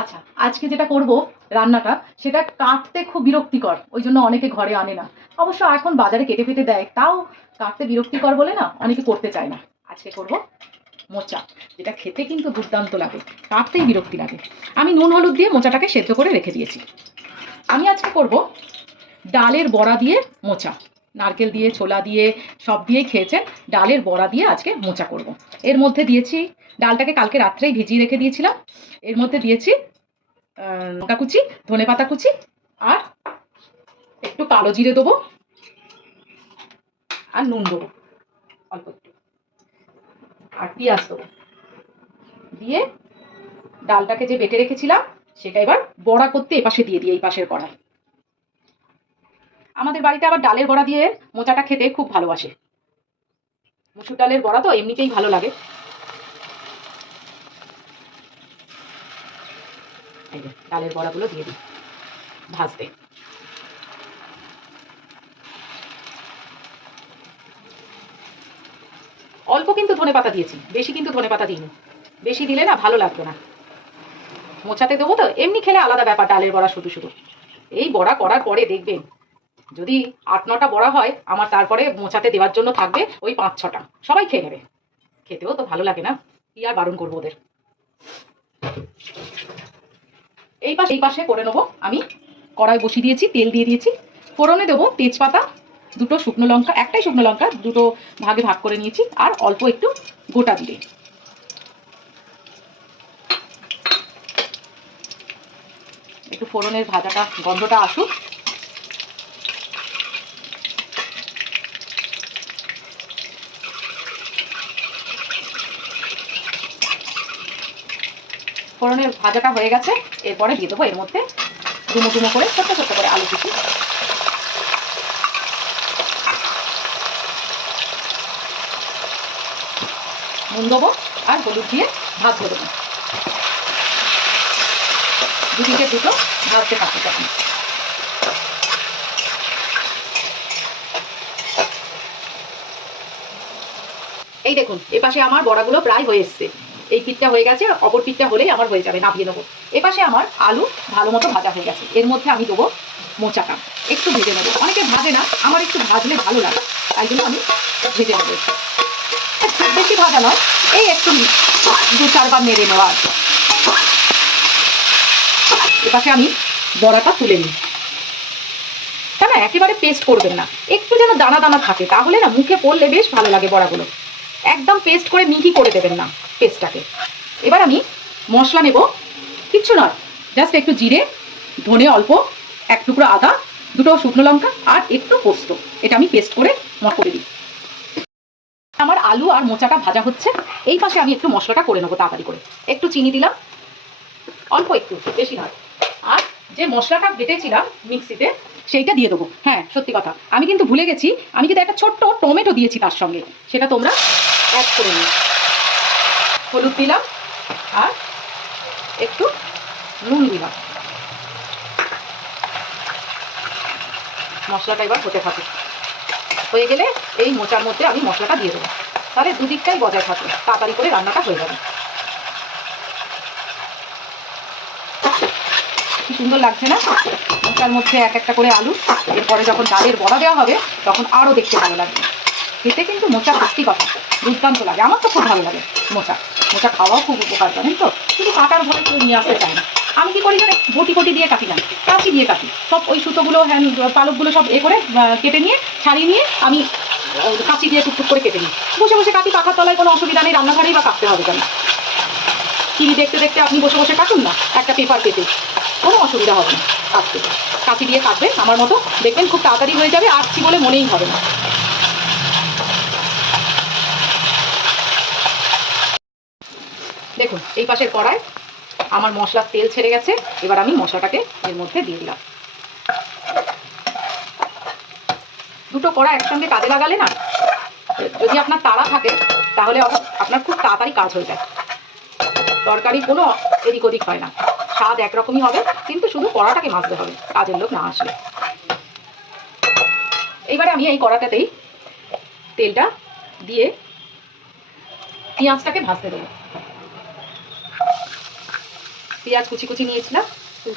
আচ্ছা আজকে যেটা করব রান্নাটা, সেটা কাটতে খুব বিরক্তিকর, ওই জন্য অনেকে ঘরে আনে না। অবশ্য এখন বাজারে কেটে ফেটে দেয়, তাও কাটতে বিরক্তিকর বলে না অনেকে করতে চায় না। আজকে করব মোচা, যেটা খেতে কিন্তু দুর্দান্ত লাগে, কাটতেই বিরক্তি লাগে। আমি নুন, হলুদ দিয়ে মোচাটাকে সেদ্ধ করে রেখে দিয়েছি। আমি আজকে করব ডালের বড়া দিয়ে মোচা। নারকেল দিয়ে, ছোলা দিয়ে, সব দিয়েই খেয়েছেন, ডালের বড়া দিয়ে আজকে মোচা করব। এর মধ্যে দিয়েছি, ডালটাকে কালকে রাত্রেই ভিজিয়ে রেখে দিয়েছিলাম। এর মধ্যে দিয়েছি লঙ্কা কুচি, ধনে পাতা কুচি আর একটু কালো জিরে দেবো আর নুন দেবো, অল্প একটু। আর পেঁয়াজ দেবো। দিয়ে ডালটাকে যে বেটে রেখেছিলাম, সেটা এবার বড়া করতে এপাশে দিয়ে দিই, এই পাশের কড়াই। আমাদের বাড়িতে আবার ডালের বড়া দিয়ে মোচাটা খেতে খুব ভালোবাসে। মুসুর ডালের বড়া তো এমনিতেই ভালো লাগে। এই ডালের বড়াগুলো দিয়ে দিই। ভাজতে। অল্প কিন্তু ধনে পাতা দিয়েছি। বেশি কিন্তু ধনে পাতা দিইনি। বেশি দিলে না ভালো লাগবে না। মোচাতে দেবো তো, এমনি খেলে আলাদা ব্যাপার, ডালের বড়া শুধু শুধু। এই বড়া করার পরে দেখবেন, যদি আট নটা বড়া হয়, আমার তারপরে মোচাতে দেওয়ার জন্য থাকবে ওই পাঁচ ছটা। সবাই খেয়ে নেবে। খেতেও তো ভালো লাগে না। কি আর বারণ করব ওদের? এই পাশে এই পাশে করে নেব। আমি কড়াই বসিয়ে দিয়েছি, তেল দিয়ে দিয়েছি। ফোড়নে দেবো তেজপাতা, দুটো শুকনো লঙ্কা, একটাই শুকনো লঙ্কা, দুটো ভাগে ভাগ করে নিয়েছি, আর অল্প একটু গোটা জিরে। একটু ফোড়নের ভাজাটা, গন্ধটা আসুক। ফোড়নের ভাজাটা হয়ে গেছে। এরপরে দিয়ে দেবো এর মধ্যে ডুমো ডুমো করে, ছোট্ট ছোট্ট করে আলু কুচি। নুন দেবো আর হলুদ দিয়ে ভাজতে দেবো। দুদিকে দুটো ভাজতে থাকতে তখন। এই দেখুন এ পাশে আমার বড়াগুলো প্রায় হয়ে এসছে। এই পিঠটা হয়ে গেছে অপর পিঠটা হলেই আমার হয়ে যাবে নামিয়ে নেব এ পাশে আমার আলু ভালো মতো ভাজা হয়ে গেছে। এর মধ্যে আমি দেবো মোচাটা। একটু ভেজে নেব। অনেকে ভাজে না, আমার একটু ভাজলে ভালো লাগে। তাই জন্য আমি ভেজে নেব। খুব বেশি ভাজা নয়, এই একটু দু চারবার নেড়ে নেওয়া কি। এপাশে আমি বড়াটা তুলে নিই। তা না একেবারে পেস্ট করবেন না। একটু যেন দানা দানা থাকে, তাহলে না মুখে পড়লে বেশ ভালো লাগে বড়াগুলো। একদম পেস্ট করে মিহি করে দেবেন না। পেস্টটাকে। এবার আমি মশলা নেব। কিচ্ছু নয় জাস্ট একটু জিরে, ধনে অল্প, এক টুকরো আদা, দুটো শুকনো লঙ্কা আর একটু পোস্ত। এটা আমি পেস্ট করে মশ করে দিই। আমার আলু আর মোচাটা ভাজা হচ্ছে। এই পাশে আমি একটু মশলাটা করে নেব তাড়াতাড়ি করে। একটু চিনি দিলাম। অল্প একটু, বেশি নয়। আর যে মশলাটা বেটেছিলাম মিক্সিতে, সেইটা দিয়ে দেবো। হ্যাঁ সত্যি কথা। আমি কিন্তু ভুলে গেছি, আমি কিন্তু একটা ছোট্ট টমেটো দিয়েছি তার সঙ্গে। সেটা তোমরা অ্যাড করে নিও। হলুদ দিলাম আর একটু নুন দিলাম। মশলাটা এবার হতে থাকে হয়ে গেলে এই মোচার মধ্যে আমি মশলাটা দিয়ে দেবো। তাহলে দুদিকটাই বজায় থাকবে। তাড়াতাড়ি করে রান্নাটা হয়ে যাবে। সুন্দর লাগছে না? মোচার মধ্যে এক একটা করে আলু। এরপরে যখন ডালের বড়া দেওয়া হবে, তখন আরও দেখতে ভালো লাগবে। খেতে কিন্তু মোচা সত্যি কথা। দুর্দান্ত লাগে। আমার তো খুব ভালো লাগে মোচা। মোচা খাওয়াও খুব উপকার, জানেন তো? কিন্তু কাটার ভয় কেউ নিয়ে আসতে চায় না। আমি কি করি জানে বটি কটি দিয়ে কাটি না কাঁচি দিয়ে কাটি। সব ওই সুতোগুলো হ্যান্ড পালকগুলো সব এ করে কেটে নিয়ে, ছাড়িয়ে নিয়ে আমি কাঁচি দিয়ে টুকটুক করে কেটে নিই। বসে বসে কাটি। পাখার তলায় কোনো অসুবিধা নেই। রান্নাঘরেই বা কাটতে হবে কেন? টিভি দেখতে দেখতে আপনি বসে বসে কাটুন না। একটা পেপার পেতে কোনো অসুবিধা হবে না কাটতে। কাঁচি দিয়ে কাটবেন। আমার মতো দেখবেন খুব তাড়াতাড়ি হয়ে যাবে। আসছি বলে মনেই হবে না। দেখুন, এই পাশের কড়ায় আমার মশলার তেল ছেড়ে গেছে, এবার আমি মশলাটাকে এর মধ্যে দিয়ে দিলাম। দুটো কড়া একসঙ্গে কাজে লাগালে না, যদি আপনার তাড়া থাকে, তাহলে আপনার খুব তাড়াতাড়ি কাজ হয়ে যায়। তরকারি কোনো এদিক ওদিক হয় না। স্বাদ একরকমই হবে, কিন্তু শুধু কড়াটাকে মাজতে হবে, কাজের লোক না আসলে। এইবারে আমি এই কড়াটাতেই তেলটা দিয়ে পেঁয়াজটাকে ভাজতে দেবো। পেঁয়াজ কুচি কুচি নিয়েছিলাম,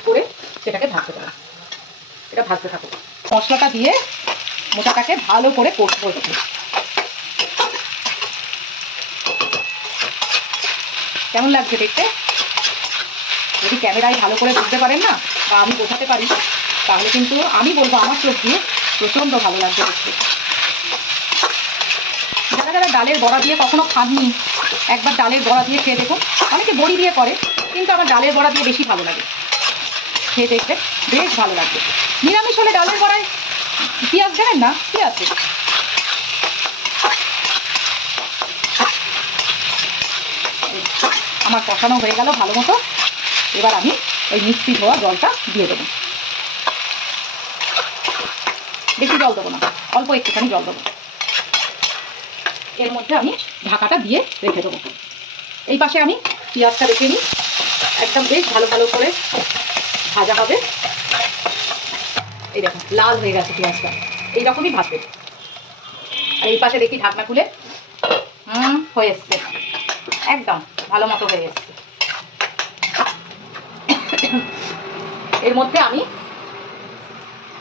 করে সেটাকে ভাজতে দেবো এটা ভাজতে থাকো মশলাটা দিয়ে মোটাটাকে ভালো করে কষবো কেমন লাগছে দেখতে? যদি ক্যামেরায় ভালো করে বুঝতে পারেন না, বা আমি বোঝাতে পারি, তাহলে কিন্তু আমি বলব আমার চোখ দিয়ে প্রচণ্ড ভালো লাগছে দেখতে। যারা যারা ডালের বড়া দিয়ে কখনো খাননি, একবার ডালের বড়া দিয়ে খেয়ে দেখুন। অনেকে বড়ি দিয়ে করে কিন্তু আমার ডালের বড়া দিয়ে বেশি ভালো লাগে। খেয়ে দেখবে বেশ ভালো লাগবে। নিরামিষ হলে ডালের বড়ায় পেঁয়াজ দেবেন না? পেঁয়াজ আমার কষানো হয়ে গেল ভালো মতো। এবার আমি ওই মিক্সি ধোয়া জলটা দিয়ে দেবো। বেশি জল দেবো না, অল্প একটুখানি জল দেবো। এর মধ্যে আমি ঢাকাটা দিয়ে রেখে দেবো। এই পাশে আমি পেঁয়াজটা রেখে নিই। একদম বেশ ভালো ভালো করে ভাজা হবে। এই দেখুন লাল হয়ে গেছে পেঁয়াজটা। এইরকমই ভাজবে। আর এই পাশে দেখি ঢাকনা খুলে। হুম, হয়ে এসছে। একদম ভালো মতো হয়ে এসছে। এর মধ্যে আমি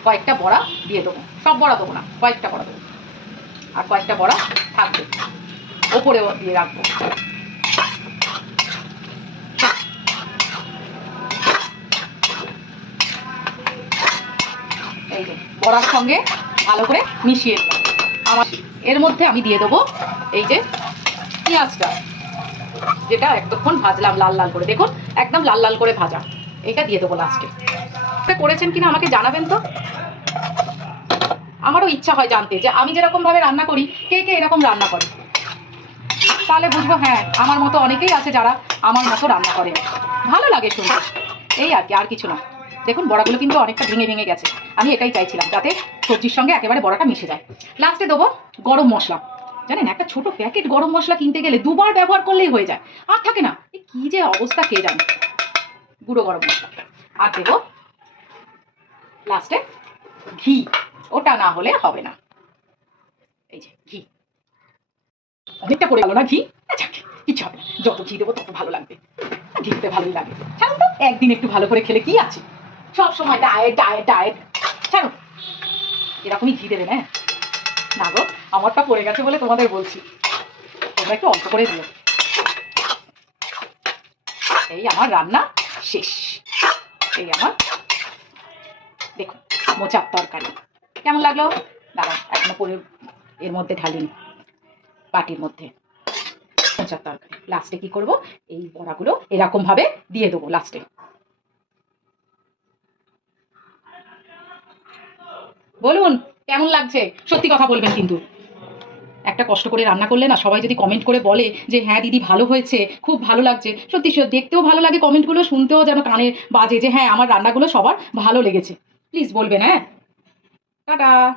কয়েকটা বড়া দিয়ে দেবো। সব বড়া দেবো না, কয়েকটা বড়া দেবো। আর কয়েকটা বড়া থাকবে। ওপরেও দিয়ে রাখব। এই বড়ার সঙ্গে ভালো করে মিশিয়ে নেব। আমার এর মধ্যে আমি দিয়ে দেবো এই যে পেঁয়াজটা, যেটা এতক্ষণ ভাজলাম লাল লাল করে। দেখুন, একদম লাল লাল করে ভাজা। এটা দিয়ে দেবো লাস্টে করেছেন কিনা আমাকে জানাবেন তো? আমারও ইচ্ছা হয় জানতে যে আমি যেরকম ভাবে রান্না করি, কে কে এরকম রান্না করে? তাহলে বুঝব হ্যাঁ আমার মতো অনেকেই আছে যারা আমার মতো রান্না করে। ভালো লাগে শুনতে। এই আর কি, আর কিছু না। দেখুন, বড়াগুলো কিন্তু অনেকটা ভেঙে ভেঙে গেছে। আমি এটাই চাইছিলাম, যাতে সবজির সঙ্গে একেবারে বড়াটা মিশে যায়। লাস্টে দেবো গরম মশলা। জানেন, একটা ছোট প্যাকেট গরম মশলা কিনতে গেলে দুবার ব্যবহার করলেই হয়ে যায়। আর থাকে না কি যে অবস্থা, কে জানে? গুঁড়ো গরম মশলা। আর দেবো লাস্টে ঘি। ওটা না হলে হবে না। এই যে ঘি। অনেকটা পড়ে গেল না ঘি? কিছু হবে না। যত ঘি দেবো তত ভালো লাগবে। ঘিতে ভালোই লাগে। ছাড়ুন তো, একদিন একটু ভালো করে খেলে কি আছে? সব সময় ডায়েট ডায়েট ডায়েট। ছাড়ুন এরকমই ঘি দেবেন হ্যাঁ? না গো, আমারটা পড়ে গেছে বলে তোমাদের বলছি। তোমরা একটু অল্প করে দিও। এই আমার রান্না শেষ। এই আমার দেখুন মোচার তরকারি। কেমন লাগল? দাঁড়া এখনও পরে এর মধ্যে ঢালিনি, বাটির মধ্যে। মোচার তরকারি। লাস্টে কি করব? এই বড়াগুলো এরকমভাবে দিয়ে দেবো লাস্টে বলুন, কেমন লাগছে? সত্যি কথা বলবেন কিন্তু। একটা কষ্ট করে রান্না করলে না, সবাই যদি কমেন্ট করে বলে যে হ্যাঁ দিদি, ভালো হয়েছে, খুব ভালো লাগছে। সত্যি সত্যি, দেখতেও ভালো লাগে কমেন্টগুলো শুনতেও যেন কানে বাজে যে হ্যাঁ আমার রান্নাগুলো সবার ভালো লেগেছে। প্লিজ বলবেন হ্যাঁ? টাটা!